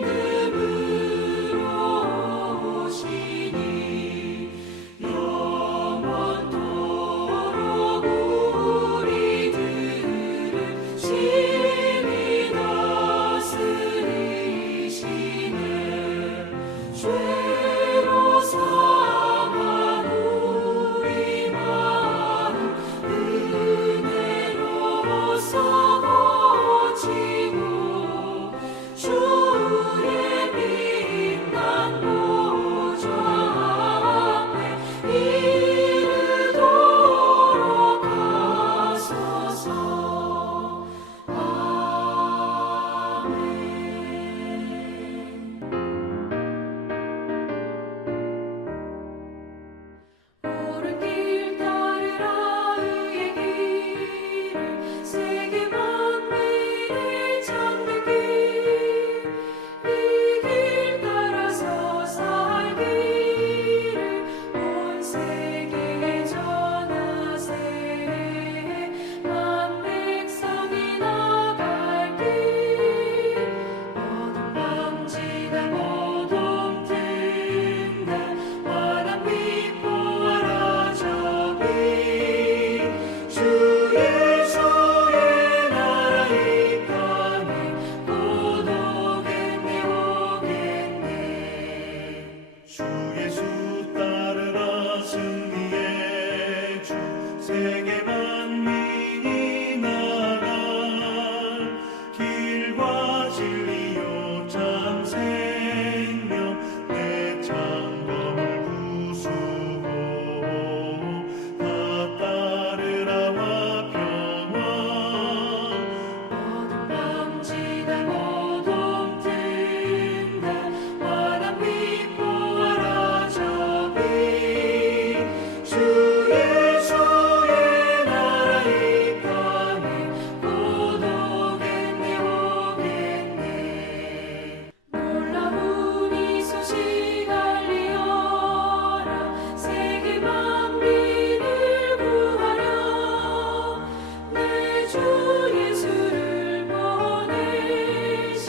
임금으로 오시니 영원토록 우리들을 심히 다스리시네. 죄로 상한 우리 마음 은혜로서 고치고 주의 빛난 보좌 앞에 이르도록 하소서. 아멘. 옳은 길 따르라 의의 길을 세계 만민이 찾는 길, 이 길 따라서 살기를 온 세계에 전하세. 만 백성이 나갈 길, 어둠 밤지나 모둠 든다. 환한 빛 보아라 저기, 주 예수의 나라 이 땅에 곧 오겠네 오겠네. 주 예수 따르라 승리의 주 세계 만민이 나갈 길과 진리요 참 생명 내 창검을 부수고 다 따르라와 평화. 어둠 밤지나 모둠 든다. 환한 빛 보아라 저기, 주 예수의 나라 이 땅에 곧 오겠네 오겠네. 놀라운 이 소식 알리어라. 세계 만민을 구하려 내 주 예수를 보내신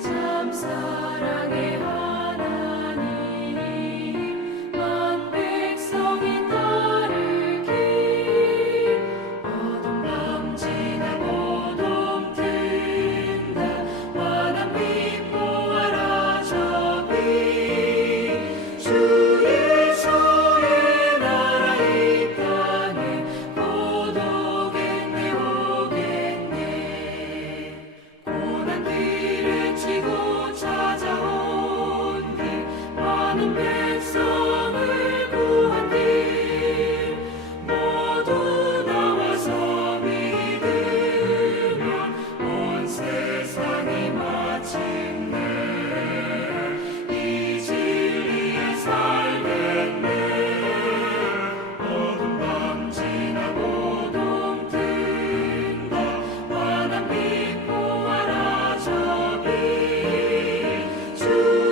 참 사랑의 하나님. 만 백성이 따를 길, 어둠 밤지나 모둠 든다. 환한 빛 보아라 저기, 주 예수의 나라 이 땅에 곧 오겠네 오겠네. 고난들을 치고 찾아온 길, 많은 백성을 구한 길, 모두 나와서 믿으면 온 세상이 마침내 이 진리에 살겠네. 어둠 밤지나 모둠 든다. 환한 빛 보아라 저기, 주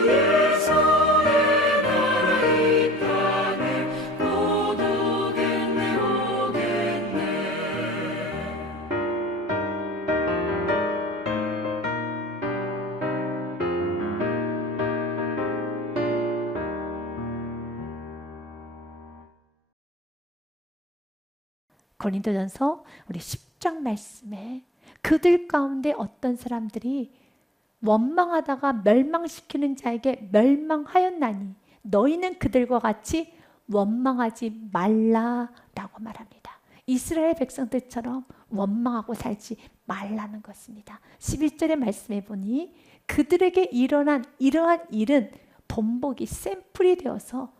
예수의 나라 이 땅에 곧 오겠네 오겠네. 고린도전서 우리 10장 말씀에 그들 가운데 어떤 사람들이 원망하다가 멸망시키는 자에게 멸망하였나니 너희는 그들과 같이 원망하지 말라라고 말합니다. 이스라엘 백성들처럼 원망하고 살지 말라는 것입니다. 11절의 말씀에 보니 그들에게 일어난 이러한 일은 본보기 샘플이 되어서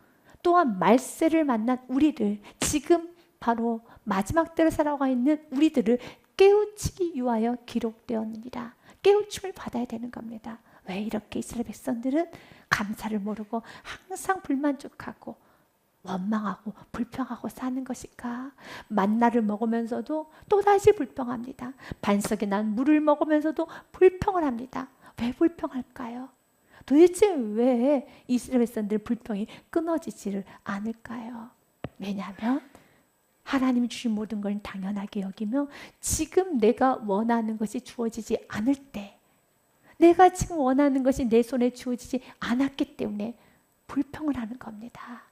또한 말세를 만난 우리를, 지금 바로 마지막 때를 살아가 있는 우리들을 깨우치기 위하여 기록되었느니라. 깨우침을 받아야 되는 겁니다. 왜 이렇게 이스라엘 백성들은 감사를 모르고 항상 불만족하고 원망하고 불평하고 사는 것일까? 만나를 먹으면서도 또다시 불평합니다. 반석에 난 물을 먹으면서도 불평을 합니다. 왜 불평할까요? 도대체 왜 이스라엘 백성들 불평이 끊어지지를 않을까요? 왜냐하면 하나님이 주신 모든 걸 당연하게 여기며 지금 내가 원하는 것이 주어지지 않을 때, 내가 지금 원하는 것이 내 손에 주어지지 않았기 때문에 불평을 하는 겁니다.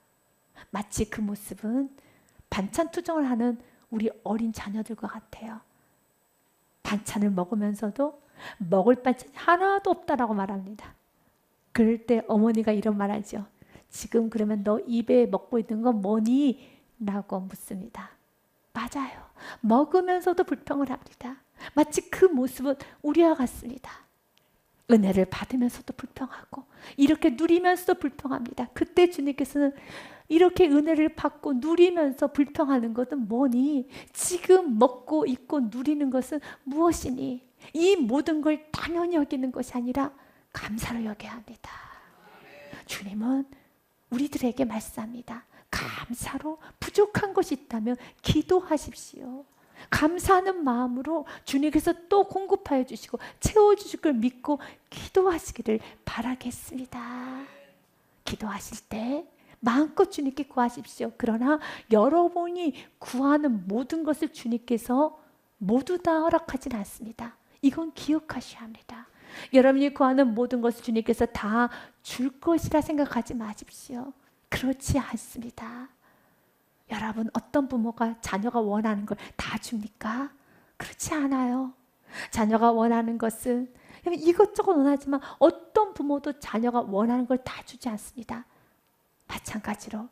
마치 그 모습은 반찬 투정을 하는 우리 어린 자녀들과 같아요. 반찬을 먹으면서도 먹을 반찬이 하나도 없다라고 말합니다. 그럴 때 어머니가 이런 말하죠. 지금 그러면 너 입에 먹고 있는 건 뭐니? 라고 묻습니다. 맞아요. 먹으면서도 불평을 합니다. 마치 그 모습은 우리와 같습니다. 은혜를 받으면서도 불평하고 이렇게 누리면서도 불평합니다. 그때 주님께서는 이렇게 은혜를 받고 누리면서 불평하는 것은 뭐니? 지금 먹고 있고 누리는 것은 무엇이니? 이 모든 걸 당연히 여기는 것이 아니라 감사로 여겨야 합니다. 주님은 우리들에게 말씀합니다. 감사로 부족한 것이 있다면 기도하십시오. 감사하는 마음으로 주님께서 또 공급하여 주시고 채워주실 걸 믿고 기도하시기를 바라겠습니다. 기도하실 때 마음껏 주님께 구하십시오. 그러나 여러분이 구하는 모든 것을 주님께서 모두 다 허락하진 않습니다. 이건 기억하셔야 합니다. 여러분이 구하는 모든 것을 주님께서 다 줄 것이라 생각하지 마십시오. 그렇지 않습니다. 여러분, 어떤 부모가 자녀가 원하는 걸 다 줍니까? 그렇지 않아요. 자녀가 원하는 것은 이것저것 원하지만 어떤 부모도 자녀가 원하는 걸 다 주지 않습니다. 마찬가지로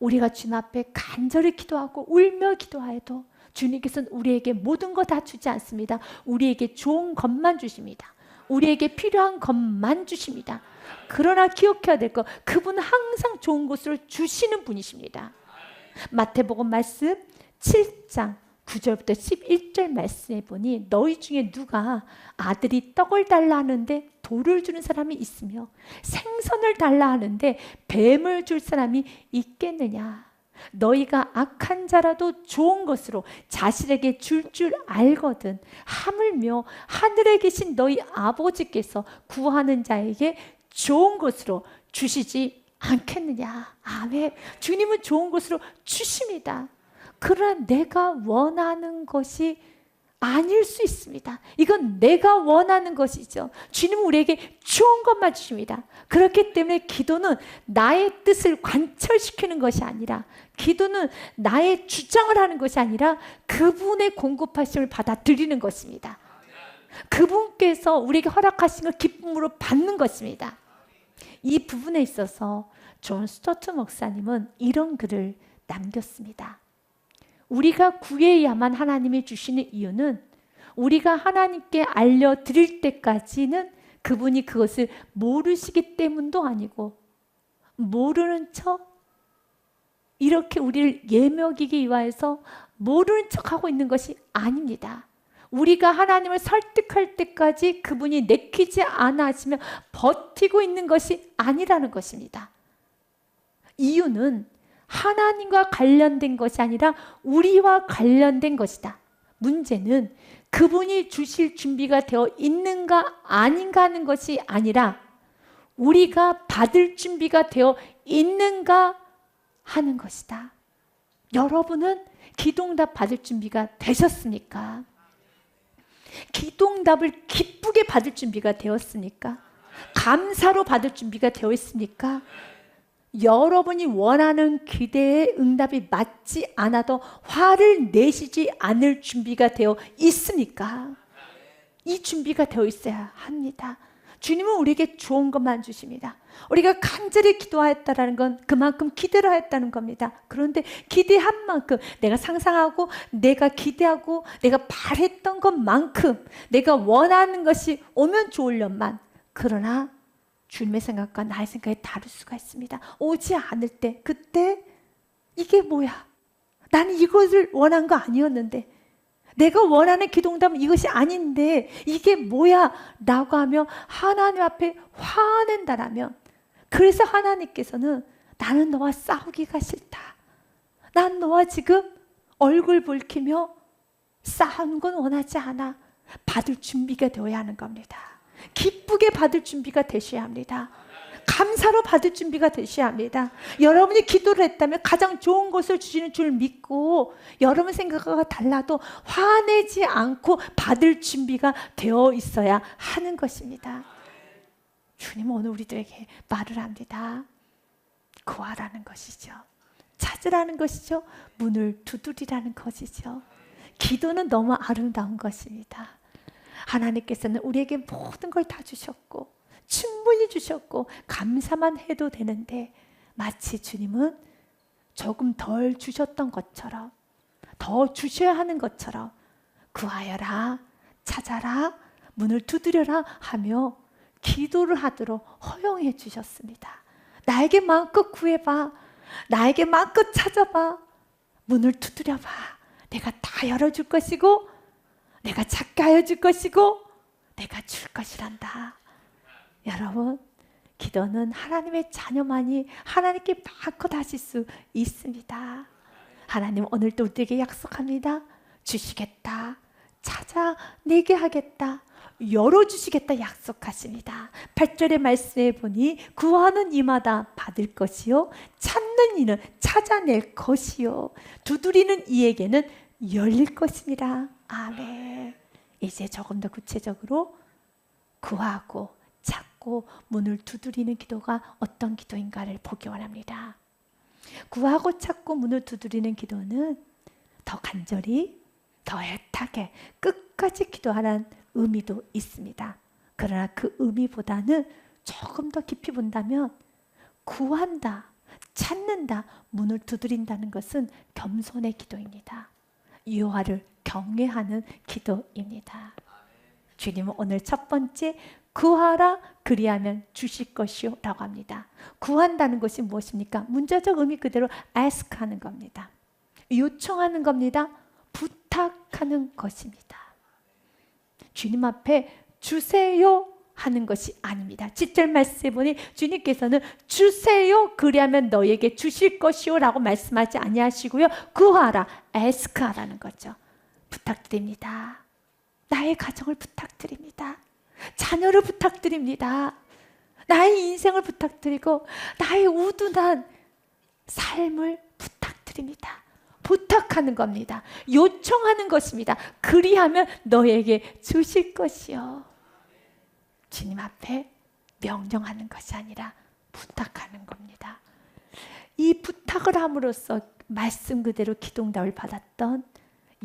우리가 주님 앞에 간절히 기도하고 울며 기도하여도 주님께서는 우리에게 모든 거 다 주지 않습니다. 우리에게 좋은 것만 주십니다. 우리에게 필요한 것만 주십니다. 그러나 기억해야 될 것, 그분은 항상 좋은 것을 주시는 분이십니다. 마태복음 말씀 7장 9절부터 11절 말씀에 보니 너희 중에 누가 아들이 떡을 달라 하는데 돌을 주는 사람이 있으며 생선을 달라 하는데 뱀을 줄 사람이 있겠느냐. 너희가 악한 자라도 좋은 것으로 자식에게 줄 줄 알거든 하물며 하늘에 계신 너희 아버지께서 구하는 자에게 좋은 것으로 주시지 않겠느냐. 아멘. 주님은 좋은 것으로 주십니다. 그러나 내가 원하는 것이 아닐 수 있습니다. 이건 내가 원하는 것이죠. 주님은 우리에게 좋은 것만 주십니다. 그렇기 때문에 기도는 나의 뜻을 관철시키는 것이 아니라, 기도는 나의 주장을 하는 것이 아니라 그분의 공급하심을 받아들이는 것입니다. 그분께서 우리에게 허락하신 걸 기쁨으로 받는 것입니다. 이 부분에 있어서 존 스토트 목사님은 이런 글을 남겼습니다. 우리가 구해야만 하나님이 주시는 이유는 우리가 하나님께 알려드릴 때까지는 그분이 그것을 모르시기 때문도 아니고, 모르는 척 이렇게 우리를 예먹이기 위하여서 모르는 척하고 있는 것이 아닙니다. 우리가 하나님을 설득할 때까지 그분이 내키지 않아 하시며 버티고 있는 것이 아니라는 것입니다. 이유는 하나님과 관련된 것이 아니라 우리와 관련된 것이다. 문제는 그분이 주실 준비가 되어 있는가 아닌가 하는 것이 아니라 우리가 받을 준비가 되어 있는가 하는 것이다. 여러분은 기도응답 받을 준비가 되셨습니까? 기도응답을 기쁘게 받을 준비가 되었습니까? 감사로 받을 준비가 되어 있습니까? 여러분이 원하는 기대의 응답이 맞지 않아도 화를 내시지 않을 준비가 되어 있습니까? 이 준비가 되어 있어야 합니다. 주님은 우리에게 좋은 것만 주십니다. 우리가 간절히 기도하였다는 건 그만큼 기대를 하였다는 겁니다. 그런데 기대한 만큼, 내가 상상하고 내가 기대하고 내가 바랬던 것만큼 내가 원하는 것이 오면 좋으련만, 그러나 주님의 생각과 나의 생각이 다를 수가 있습니다. 오지 않을 때, 그때 이게 뭐야? 나는 이것을 원한 거 아니었는데, 내가 원하는 기도응답은 이것이 아닌데 이게 뭐야? 라고 하며 하나님 앞에 화낸다라면, 그래서 하나님께서는 나는 너와 싸우기가 싫다. 난 너와 지금 얼굴 붉히며 싸우는 건 원하지 않아. 받을 준비가 되어야 하는 겁니다. 기쁘게 받을 준비가 되셔야 합니다. 감사로 받을 준비가 되셔야 합니다. 여러분이 기도를 했다면 가장 좋은 것을 주시는 줄 믿고 여러분 생각과 달라도 화내지 않고 받을 준비가 되어 있어야 하는 것입니다. 주님은 오늘 우리들에게 말을 합니다. 구하라는 것이죠. 찾으라는 것이죠. 문을 두드리라는 것이죠. 기도는 너무 아름다운 것입니다. 하나님께서는 우리에게 모든 걸 다 주셨고 충분히 주셨고 감사만 해도 되는데 마치 주님은 조금 덜 주셨던 것처럼 더 주셔야 하는 것처럼 구하여라, 찾아라, 문을 두드려라 하며 기도를 하도록 허용해 주셨습니다. 나에게 마음껏 구해봐. 나에게 마음껏 찾아봐. 문을 두드려봐. 내가 다 열어줄 것이고 내가 찾게 하여 줄 것이고 내가 줄 것이란다. 여러분, 기도는 하나님의 자녀만이 하나님께 마음껏 하실 수 있습니다. 하나님 오늘도 우리에게 약속합니다. 주시겠다. 찾아내게 하겠다. 열어주시겠다 약속하십니다. 8절의 말씀에 보니 구하는 이마다 받을 것이요 찾는 이는 찾아낼 것이요 두드리는 이에게는 열릴 것입니다. 아멘. 이제 조금 더 구체적으로 구하고 찾고 문을 두드리는 기도가 어떤 기도인가를 보기 원합니다. 구하고 찾고 문을 두드리는 기도는 더 간절히 더 애타게 끝까지 기도하라는 의미도 있습니다. 그러나 그 의미보다는 조금 더 깊이 본다면 구한다, 찾는다, 문을 두드린다는 것은 겸손의 기도입니다. 여호와를 경외하는 기도입니다. 주님은 오늘 첫 번째 구하라 그리하면 주실 것이요 라고 합니다. 구한다는 것이 무엇입니까? 문자적 의미 그대로 ask하는 겁니다. 요청하는 겁니다. 부탁하는 것입니다. 주님 앞에 주세요 하는 것이 아닙니다. 10절 말씀에 보니 주님께서는 주세요 그리하면 너에게 주실 것이요 라고 말씀하지 아니하시고요. 구하라, ask하라는 거죠. 부탁드립니다. 나의 가정을 부탁드립니다. 자녀를 부탁드립니다. 나의 인생을 부탁드리고 나의 우둔한 삶을 부탁드립니다. 부탁하는 겁니다. 요청하는 것입니다. 그리하면 너에게 주실 것이요. 주님 앞에 명령하는 것이 아니라 부탁하는 겁니다. 이 부탁을 함으로써 말씀 그대로 기도응답을 받았던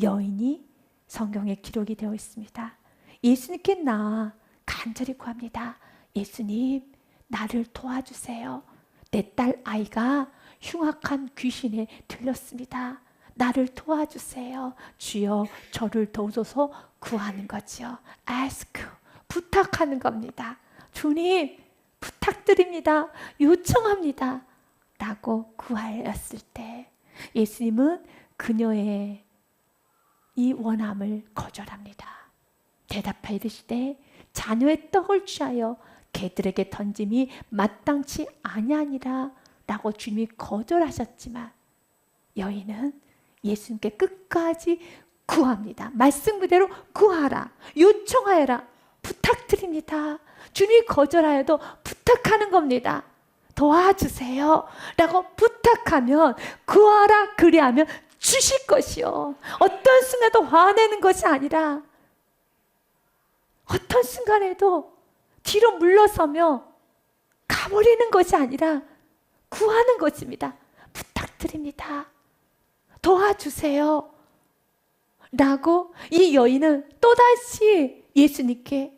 여인이 성경에 기록이 되어 있습니다. 예수님께 나아 간절히 구합니다. 예수님, 나를 도와주세요. 내 딸 아이가 흉악한 귀신에 들렸습니다. 나를 도와주세요. 주여 저를 도우소서 구하는 거지요. ask, 부탁하는 겁니다. 주님, 부탁드립니다. 요청합니다. 라고 구하였을 때 예수님은 그녀의 이 원함을 거절합니다. 대답하여 이르시되 자녀의 떡을 취하여 개들에게 던짐이 마땅치 아니하니라 라고 주님이 거절하셨지만 여인은 예수님께 끝까지 구합니다. 말씀 그대로 구하라, 요청하여라, 부탁드립니다. 주님이 거절하여도 부탁하는 겁니다. 도와주세요 라고 부탁하면 구하라 그리하면 주실 것이요. 어떤 순간도 화내는 것이 아니라 어떤 순간에도 뒤로 물러서며 가버리는 것이 아니라 구하는 것입니다. 부탁드립니다. 도와주세요. 라고 이 여인은 또다시 예수님께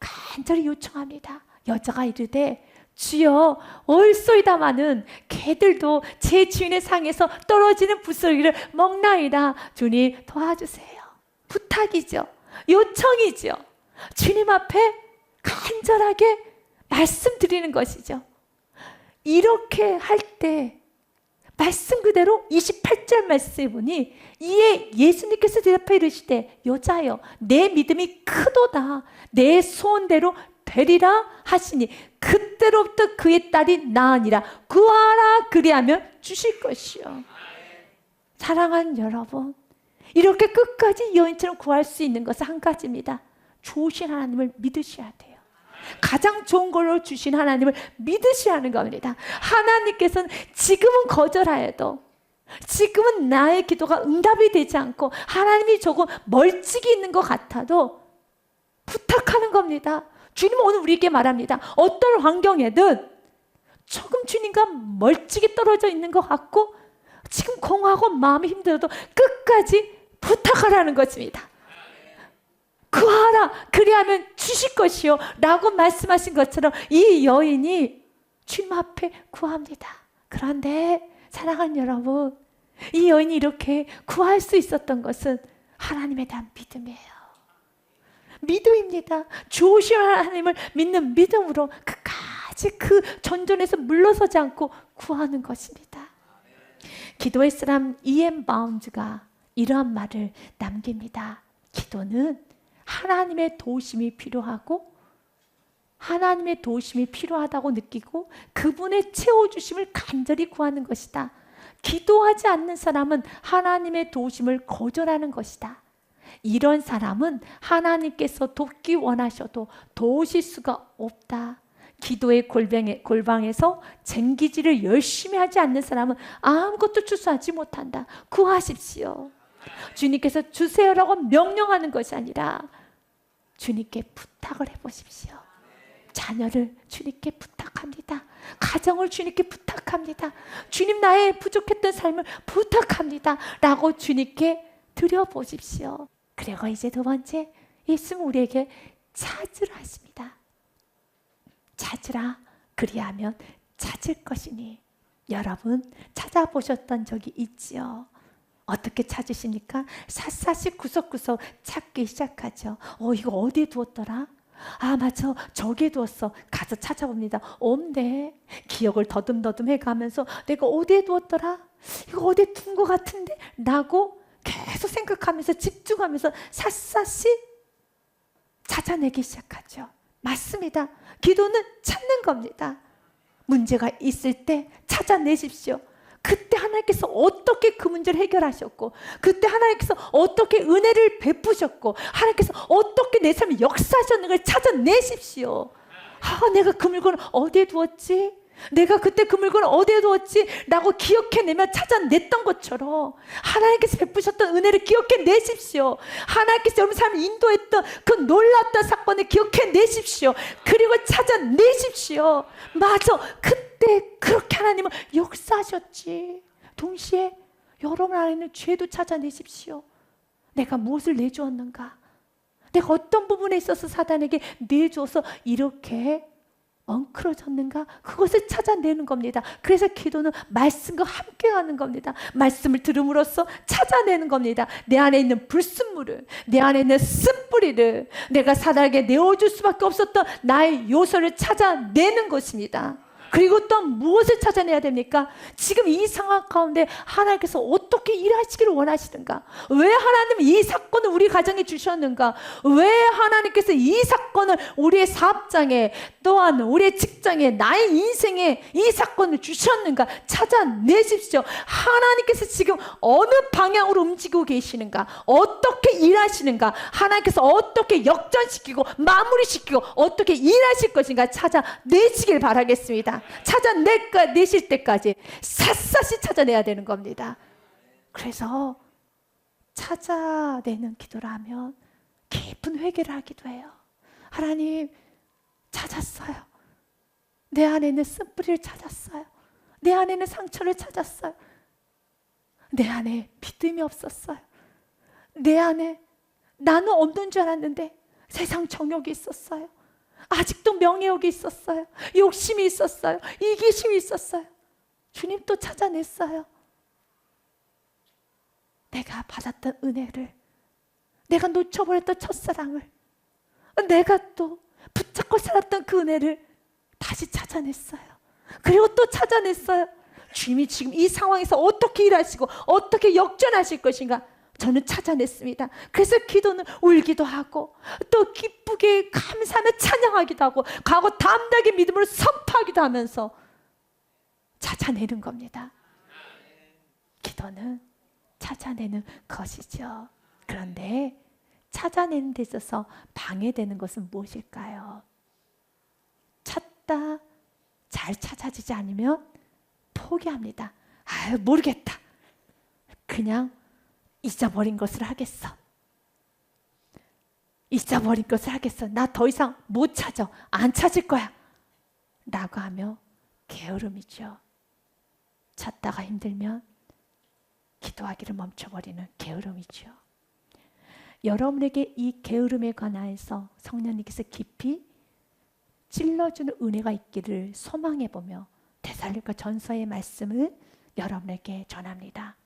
간절히 요청합니다. 여자가 이르되 주여 올소이다마는 개들도 제 주인의 상에서 떨어지는 부스러기를 먹나이다. 주님 도와주세요. 부탁이죠. 요청이죠. 주님 앞에 간절하게 말씀드리는 것이죠. 이렇게 할 때 말씀 그대로 28절 말씀에 보니 이에 예수님께서 대답하여 이르시되 여자여 내 믿음이 크도다. 내 소원대로 되리라 하시니 그때로부터 그의 딸이 나으니라. 구하라 그리하면 주실 것이요. 사랑하는 여러분, 이렇게 끝까지 여인처럼 구할 수 있는 것은 한 가지입니다. 좋으신 하나님을 믿으셔야 돼요. 가장 좋은 걸로 주신 하나님을 믿으셔야 하는 겁니다. 하나님께서는 지금은 거절하여도, 지금은 나의 기도가 응답이 되지 않고 하나님이 조금 멀찍이 있는 것 같아도 부탁하는 겁니다. 주님은 오늘 우리에게 말합니다. 어떤 환경에든 조금 주님과 멀찍이 떨어져 있는 것 같고 지금 공허하고 마음이 힘들어도 끝까지 부탁하라는 것입니다. 구하라, 그리하면 주실 것이요 라고 말씀하신 것처럼 이 여인이 주님 앞에 구합니다. 그런데 사랑하는 여러분, 이 여인이 이렇게 구할 수 있었던 것은 하나님에 대한 믿음이에요. 믿음입니다. 좋으신 하나님을 믿는 믿음으로 끝까지 그 전전에서 물러서지 않고 구하는 것입니다. 기도의 사람 E.M. 바운즈가 이러한 말을 남깁니다. 기도는 하나님의 도우심이 필요하고 하나님의 도우심이 필요하다고 느끼고 그분의 채워주심을 간절히 구하는 것이다. 기도하지 않는 사람은 하나님의 도우심을 거절하는 것이다. 이런 사람은 하나님께서 돕기 원하셔도 도우실 수가 없다. 기도의 골방에서 쟁기질을 열심히 하지 않는 사람은 아무것도 추수하지 못한다. 구하십시오. 주님께서 주세요라고 명령하는 것이 아니라 주님께 부탁을 해보십시오. 자녀를 주님께 부탁합니다. 가정을 주님께 부탁합니다. 주님, 나의 부족했던 삶을 부탁합니다 라고 주님께 드려보십시오. 그리고 이제 두 번째, 예수는 우리에게 찾으라 하십니다. 찾으라, 그리하면 찾을 것이니. 여러분 찾아보셨던 적이 있지요? 어떻게 찾으십니까? 샅샅이 구석구석 찾기 시작하죠. 이거 어디에 두었더라? 아, 맞아, 저기에 두었어. 가서 찾아봅니다. 없네. 기억을 더듬더듬 해가면서 내가 어디에 두었더라? 이거 어디에 둔 것 같은데? 라고 계속 생각하면서 집중하면서 샅샅이 찾아내기 시작하죠. 맞습니다. 기도는 찾는 겁니다. 문제가 있을 때 찾아내십시오. 그때 하나님께서 어떻게 그 문제를 해결하셨고, 그때 하나님께서 어떻게 은혜를 베푸셨고, 하나님께서 어떻게 내 삶에 역사하셨는가를 찾아내십시오. 내가 그 물건을 어디에 두었지? 내가 그때 그 물건을 어디에 두었지? 라고 기억해내면 찾아냈던 것처럼 하나님께서 베푸셨던 은혜를 기억해내십시오. 하나님께서 여러분 삶을 인도했던 그 놀랐던 사건을 기억해내십시오. 그리고 찾아내십시오. 맞아, 그때 그렇게 하나님은 역사하셨지. 동시에 여러분 안에 있는 죄도 찾아내십시오. 내가 무엇을 내주었는가? 내가 어떤 부분에 있어서 사단에게 내줘서 이렇게 엉클어졌는가? 그것을 찾아내는 겁니다. 그래서 기도는 말씀과 함께 하는 겁니다. 말씀을 들음으로써 찾아내는 겁니다. 내 안에 있는 불순물을, 내 안에 있는 쓴뿌리를, 내가 사단에게 내어줄 수밖에 없었던 나의 요소를 찾아내는 것입니다. 그리고 또 무엇을 찾아내야 됩니까? 지금 이 상황 가운데 하나님께서 어떻게 일하시기를 원하시는가? 왜 하나님은 이 사건을 우리 가정에 주셨는가? 왜 하나님께서 이 사건을 우리의 사업장에, 또한 우리의 직장에, 나의 인생에 이 사건을 주셨는가? 찾아내십시오. 하나님께서 지금 어느 방향으로 움직이고 계시는가? 어떻게 일하시는가? 하나님께서 어떻게 역전시키고 마무리시키고 어떻게 일하실 것인가? 찾아내시길 바라겠습니다. 찾아내실 때까지 샅샅이 찾아내야 되는 겁니다. 그래서 찾아내는 기도를 하면 깊은 회개를 하기도 해요. 하나님, 찾았어요. 내 안에 있는 쓴뿌리를 찾았어요. 내 안에 있는 상처를 찾았어요. 내 안에 믿음이 없었어요. 내 안에 나는 없는 줄 알았는데 세상 정욕이 있었어요. 아직도 명예욕이 있었어요. 욕심이 있었어요. 이기심이 있었어요. 주님 또 찾아냈어요. 내가 받았던 은혜를, 내가 놓쳐버렸던 첫사랑을, 내가 또 붙잡고 살았던 그 은혜를 다시 찾아냈어요. 그리고 또 찾아냈어요. 주님이 지금 이 상황에서 어떻게 일하시고 어떻게 역전하실 것인가 저는 찾아냈습니다. 그래서 기도는 울기도 하고 또 기쁘게 감사하며 찬양하기도 하고 가고 담대하게 믿음으로 선포하기도 하면서 찾아내는 겁니다. 기도는 찾아내는 것이죠. 그런데 찾아내는 데 있어서 방해되는 것은 무엇일까요? 찾다 잘 찾아지지 않으면 포기합니다. 아유, 모르겠다. 그냥 잊어버린 것을 하겠어. 잊어버린 것을 하겠어. 나 더 이상 못 찾아. 안 찾을 거야. 라고 하며 게으름이죠. 찾다가 힘들면 기도하기를 멈춰버리는 게으름이죠. 여러분에게 이 게으름에 관하여서 성령님께서 깊이 찔러주는 은혜가 있기를 소망해보며 데살로니가 전서의 말씀을 여러분에게 전합니다.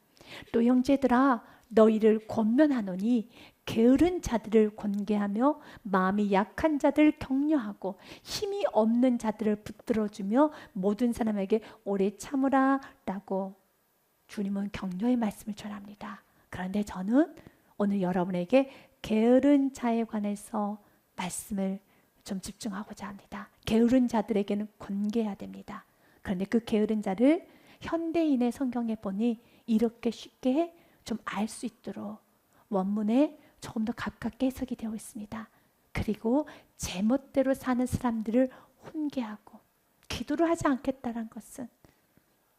또 형제들아, 너희를 권면하노니 게으른 자들을 권계하며 마음이 약한 자들을 격려하고 힘이 없는 자들을 붙들어주며 모든 사람에게 오래 참으라 라고 주님은 격려의 말씀을 전합니다. 그런데 저는 오늘 여러분에게 게으른 자에 관해서 말씀을 좀 집중하고자 합니다. 게으른 자들에게는 권계해야 됩니다. 그런데 그 게으른 자를 현대인의 성경에 보니 이렇게 쉽게 좀 알 수 있도록 원문에 조금 더 가깝게 해석이 되어 있습니다. 그리고 제멋대로 사는 사람들을 훈계하고, 기도를 하지 않겠다는 것은,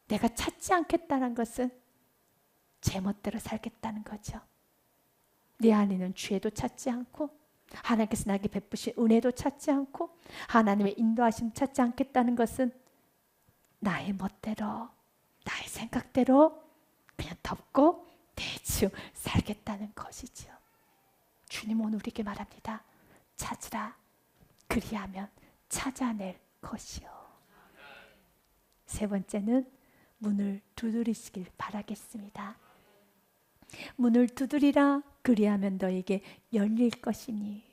내가 찾지 않겠다는 것은 제멋대로 살겠다는 거죠. 내 안에는 죄도 찾지 않고 하나님께서 나에게 베푸신 은혜도 찾지 않고 하나님의 인도하심 찾지 않겠다는 것은 나의 멋대로, 나의 생각대로 그냥 덮고 대충 살겠다는 것이죠. 주님 오늘 우리에게 말합니다. 찾으라. 그리하면 찾아낼 것이요. 세 번째는 문을 두드리시길 바라겠습니다. 문을 두드리라. 그리하면 너에게 열릴 것이니.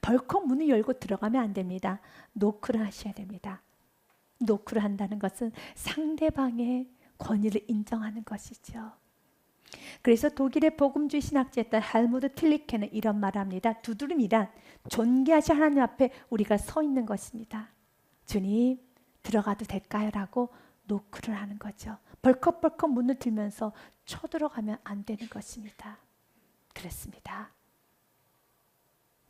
벌컥 문을 열고 들어가면 안 됩니다. 노크를 하셔야 됩니다. 노크를 한다는 것은 상대방의 권위를 인정하는 것이죠. 그래서 독일의 복음주의 신학자였던 할무드 틸리케는 이런 말을 합니다. 두드림이란 존귀하신 하나님 앞에 우리가 서 있는 것입니다. 주님, 들어가도 될까요? 라고 노크를 하는 거죠. 벌컥벌컥 문을 들면서 쳐들어가면 안 되는 것입니다. 그렇습니다.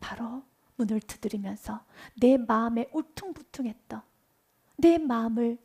바로 문을 두드리면서 내 마음에 울퉁불퉁했던 내 마음을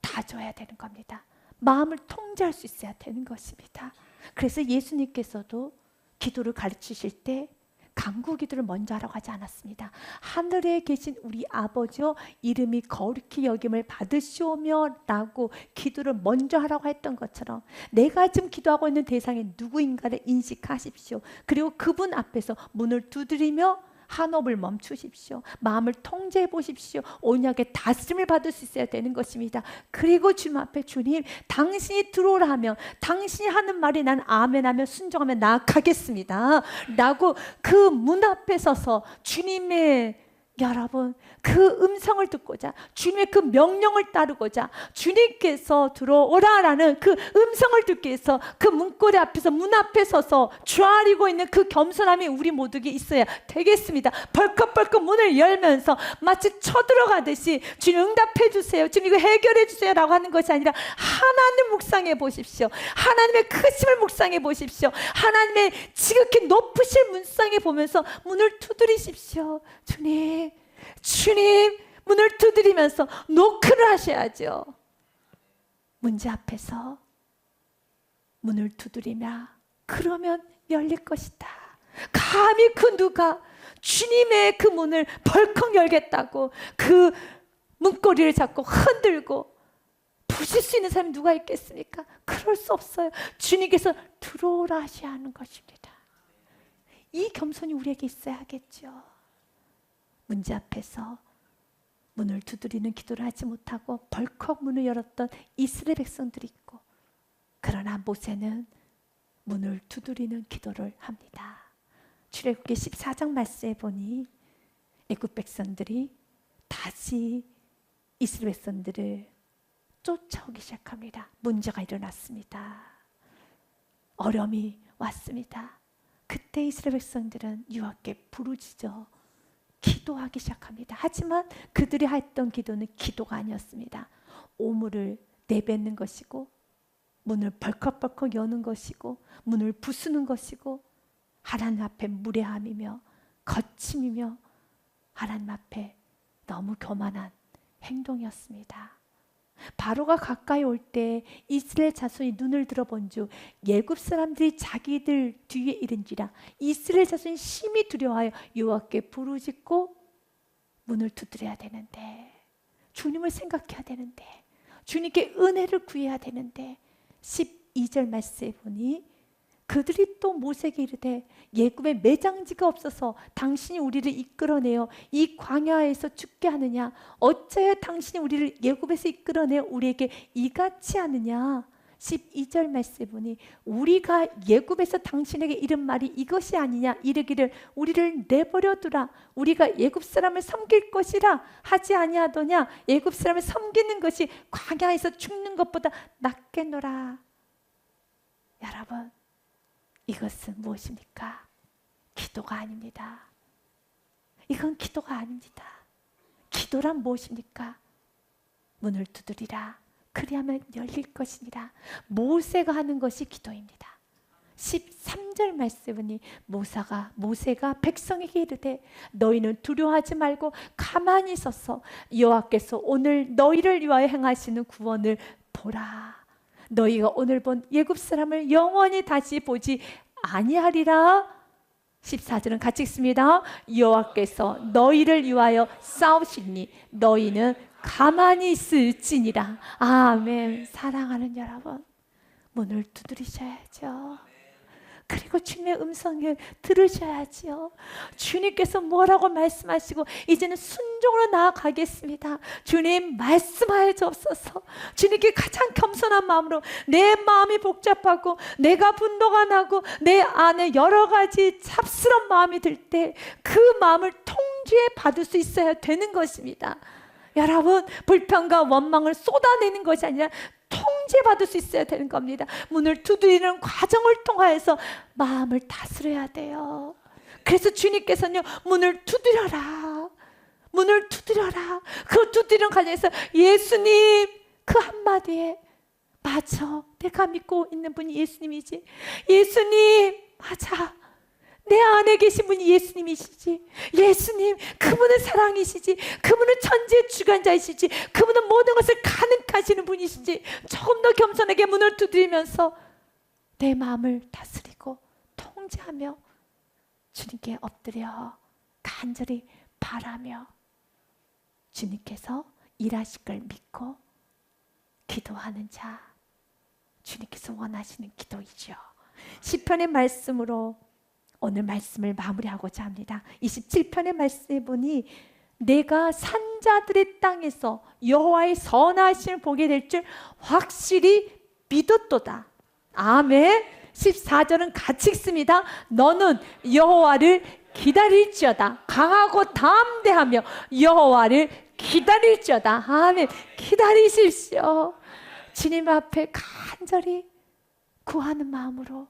다 줘야 되는 겁니다. 마음을 통제할 수 있어야 되는 것입니다. 그래서 예수님께서도 기도를 가르치실 때 간구 기도를 먼저 하라고 하지 않았습니다. 하늘에 계신 우리 아버지여 이름이 거룩히 여김을 받으시오며 라고 기도를 먼저 하라고 했던 것처럼 내가 지금 기도하고 있는 대상이 누구인가를 인식하십시오. 그리고 그분 앞에서 문을 두드리며 한호흡을 멈추십시오. 마음을 통제해 보십시오. 온유하게 다스림을 받을 수 있어야 되는 것입니다. 그리고 주님 앞에 주님, 당신이 들어오라 하면 당신이 하는 말이 난 아멘하며 순종하며 나아가겠습니다 라고 그 문 앞에 서서 주님의 여러분 그 음성을 듣고자 주님의 그 명령을 따르고자 주님께서 들어오라라는 그 음성을 듣기 위해서 그 문고리 앞에서 문 앞에 서서 좌리고 있는 그 겸손함이 우리 모두에게 있어야 되겠습니다. 벌컥벌컥 문을 열면서 마치 쳐들어가듯이 주님 응답해 주세요, 주님 이거 해결해 주세요 라고 하는 것이 아니라 하나님 묵상해 보십시오. 하나님의 크심을 묵상해 보십시오. 하나님의 지극히 높으실 문상에 보면서 문을 두드리십시오. 주님 문을 두드리면서 노크를 하셔야죠. 문제 앞에서 문을 두드리며 그러면 열릴 것이다. 감히 그 누가 주님의 그 문을 벌컥 열겠다고 그 문고리를 잡고 흔들고 부실 수 있는 사람이 누가 있겠습니까? 그럴 수 없어요. 주님께서 들어오라 하셔야 하는 것입니다. 이 겸손이 우리에게 있어야겠죠. 문제 앞에서 문을 두드리는 기도를 하지 못하고 벌컥 문을 열었던 이스라엘 백성들이 있고, 그러나 모세는 문을 두드리는 기도를 합니다. 출애굽기 14장 말씀에 보니 애굽 백성들이 다시 이스라엘 백성들을 쫓아오기 시작합니다. 문제가 일어났습니다. 어려움이 왔습니다. 그때 이스라엘 백성들은 여호와께 부르짖어 기도하기 시작합니다. 하지만 그들이 했던 기도는 기도가 아니었습니다. 오물을 내뱉는 것이고 문을 벌컥벌컥 여는 것이고 문을 부수는 것이고 하나님 앞에 무례함이며 거침이며 하나님 앞에 너무 교만한 행동이었습니다. 바로가 가까이 올 때 이스라엘 자손이 눈을 들어본 주 예굽 사람들이 자기들 뒤에 이른지라 이스라엘 자손이 심히 두려워하여 여호와께 부르짖고 문을 두드려야 되는데, 주님을 생각해야 되는데, 주님께 은혜를 구해야 되는데 12절 말씀에 보니 그들이 또 모세에게 이르되 예굽에 매장지가 없어서 당신이 우리를 이끌어내어 이 광야에서 죽게 하느냐? 어찌하여 당신이 우리를 예굽에서 이끌어내어 우리에게 이같이 하느냐? 12절 말씀에 보니 우리가 예굽에서 당신에게 이른 말이 이것이 아니냐? 이르기를 우리를 내버려 두라. 우리가 예굽 사람을 섬길 것이라 하지 아니하더냐? 예굽 사람을 섬기는 것이 광야에서 죽는 것보다 낫겠노라. 여러분, 이것은 무엇입니까? 기도가 아닙니다. 이건 기도가 아닙니다. 기도란 무엇입니까? 문을 두드리라. 그리하면 열릴 것이니라. 모세가 하는 것이 기도입니다. 13절 말씀에 보니 모세가 백성에게 이르되 너희는 두려워하지 말고 가만히 서서 여호와께서 오늘 너희를 위하여 행하시는 구원을 보라. 너희가 오늘 본 예굽 사람을 영원히 다시 보지 아니하리라. 14절은 같이 읽습니다. 여호와께서 너희를 위하여 싸우시니 너희는 가만히 있을지니라. 아멘. 사랑하는 여러분, 문을 두드리셔야죠. 그리고 주님의 음성을 들으셔야지요. 주님께서 뭐라고 말씀하시고 이제는 순종으로 나아가겠습니다. 주님 말씀하여 주옵소서. 주님께 가장 겸손한 마음으로, 내 마음이 복잡하고 내가 분노가 나고 내 안에 여러 가지 잡스러운 마음이 들 때 그 마음을 통제해 받을 수 있어야 되는 것입니다. 여러분, 불평과 원망을 쏟아내는 것이 아니라 통제받을 수 있어야 되는 겁니다. 문을 두드리는 과정을 통하여서 마음을 다스려야 돼요. 그래서 주님께서는요, 문을 두드려라. 문을 두드려라. 그 두드리는 과정에서 예수님 그 한마디에 맞아, 내가 믿고 있는 분이 예수님이지. 예수님 맞아, 내 안에 계신 분이 예수님이시지. 예수님, 그분은 사랑이시지. 그분은 천지의 주관자이시지. 그분은 모든 것을 가능하시는 분이시지. 조금 더 겸손하게 문을 두드리면서 내 마음을 다스리고 통제하며 주님께 엎드려 간절히 바라며 주님께서 일하실 걸 믿고 기도하는 자, 주님께서 원하시는 기도이죠. 시편의 말씀으로 오늘 말씀을 마무리하고자 합니다. 27편의 말씀에 보니 내가 산자들의 땅에서 여호와의 선하심을 보게 될 줄 확실히 믿었도다. 아멘. 14절은 같이 읽습니다. 너는 여호와를 기다릴지어다. 강하고 담대하며 여호와를 기다릴지어다. 아멘. 기다리십시오. 주님 앞에 간절히 구하는 마음으로,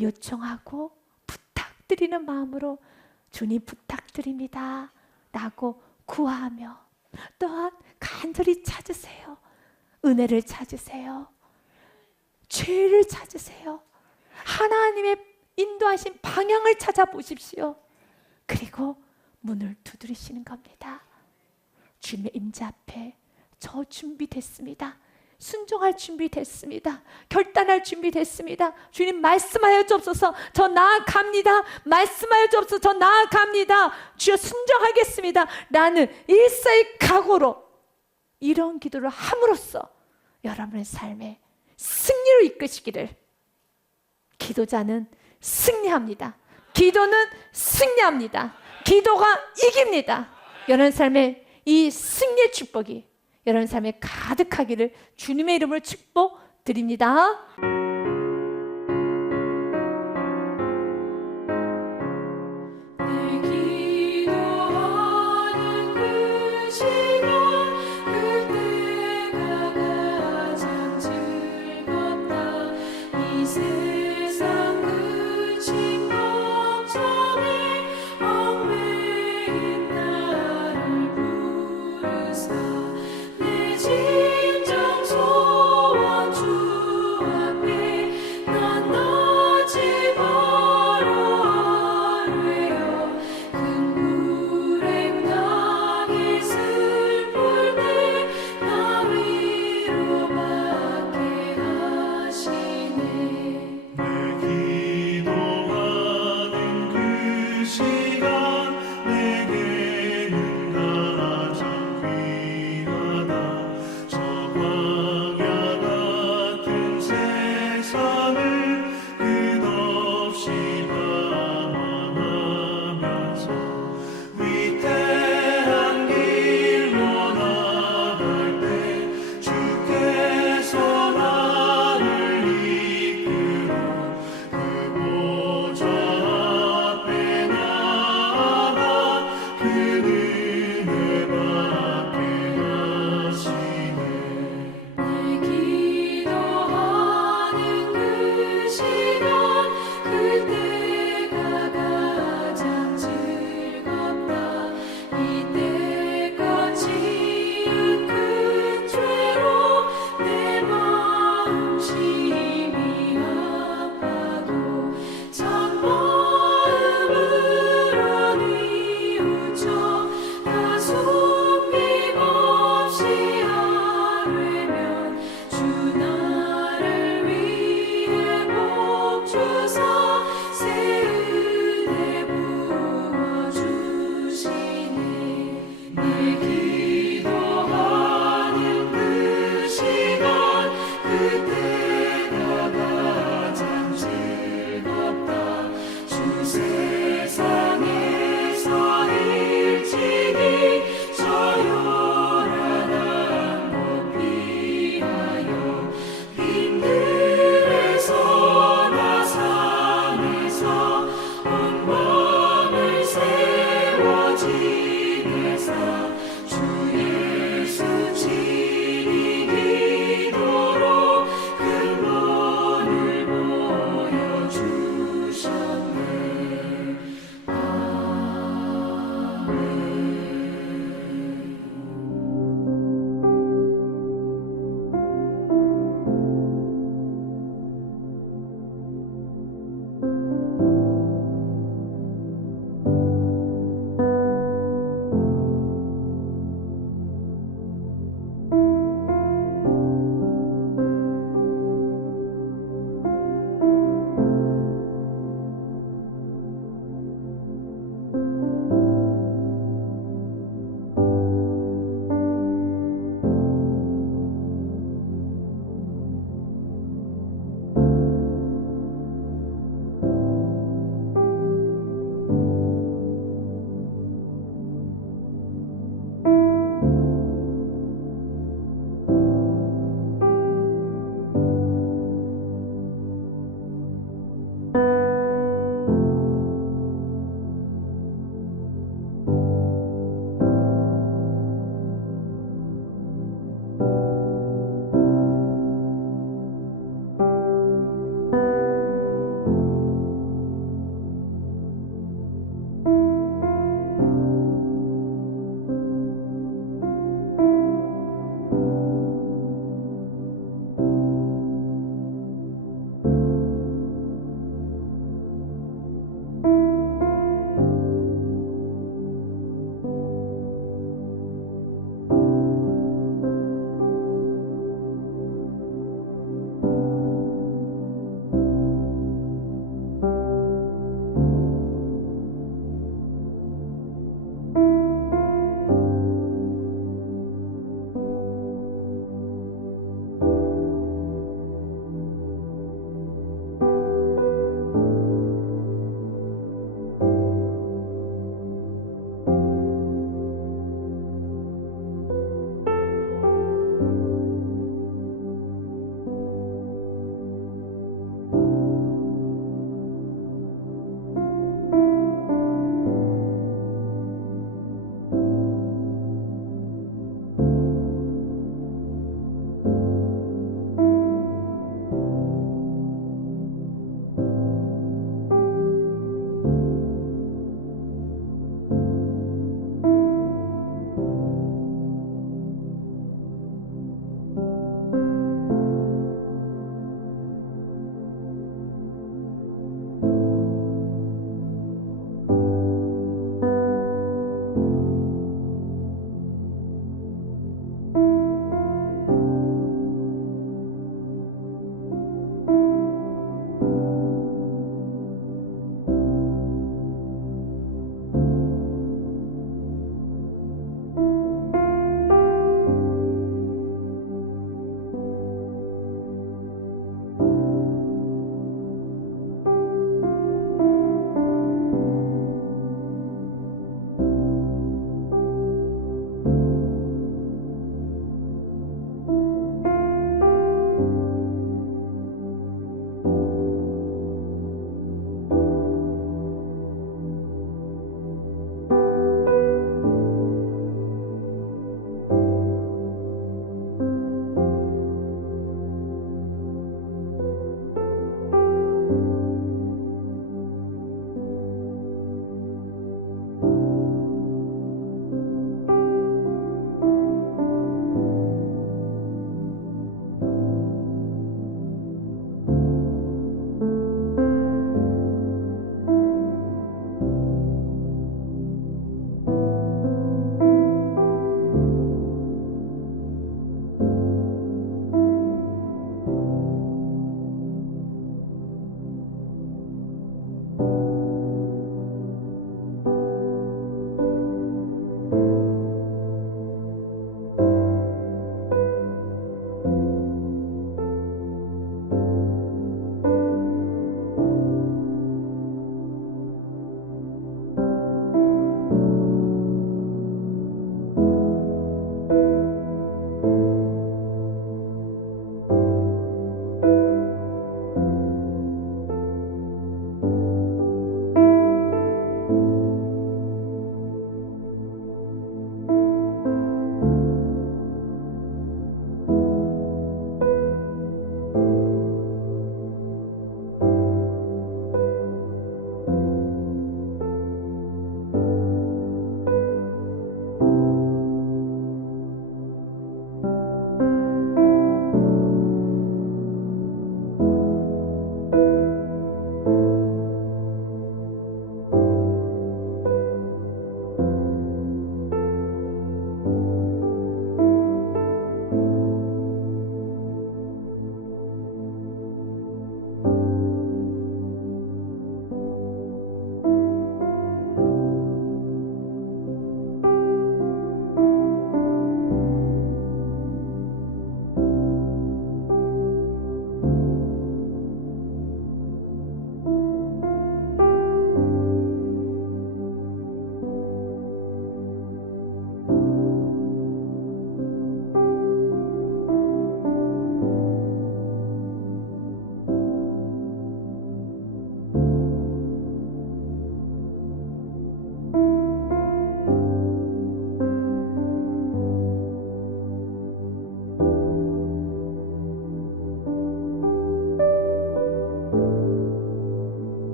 요청하고 부탁드리는 마음으로 주님 부탁드립니다 라고 구하며, 또한 간절히 찾으세요. 은혜를 찾으세요. 죄를 찾으세요. 하나님의 인도하신 방향을 찾아보십시오. 그리고 문을 두드리시는 겁니다. 주님의 임재 앞에 저 준비됐습니다. 순종할 준비 됐습니다. 결단할 준비 됐습니다. 주님 말씀하여 주옵소서. 저 나아갑니다. 말씀하여 주옵소서. 저 나아갑니다. 주여 순종하겠습니다. 라는 일사의 각오로 이런 기도를 함으로써 여러분의 삶에 승리로 이끄시기를. 기도자는 승리합니다. 기도는 승리합니다. 기도가 이깁니다. 여러분 삶에 이 승리의 축복이 여러분 삶에 가득하기를 주님의 이름으로 축복드립니다. 내 기도하는 그 시간, 그때가 가장 즐겁다. 이 세상 그친 걱정에 얽매인 나를 부르사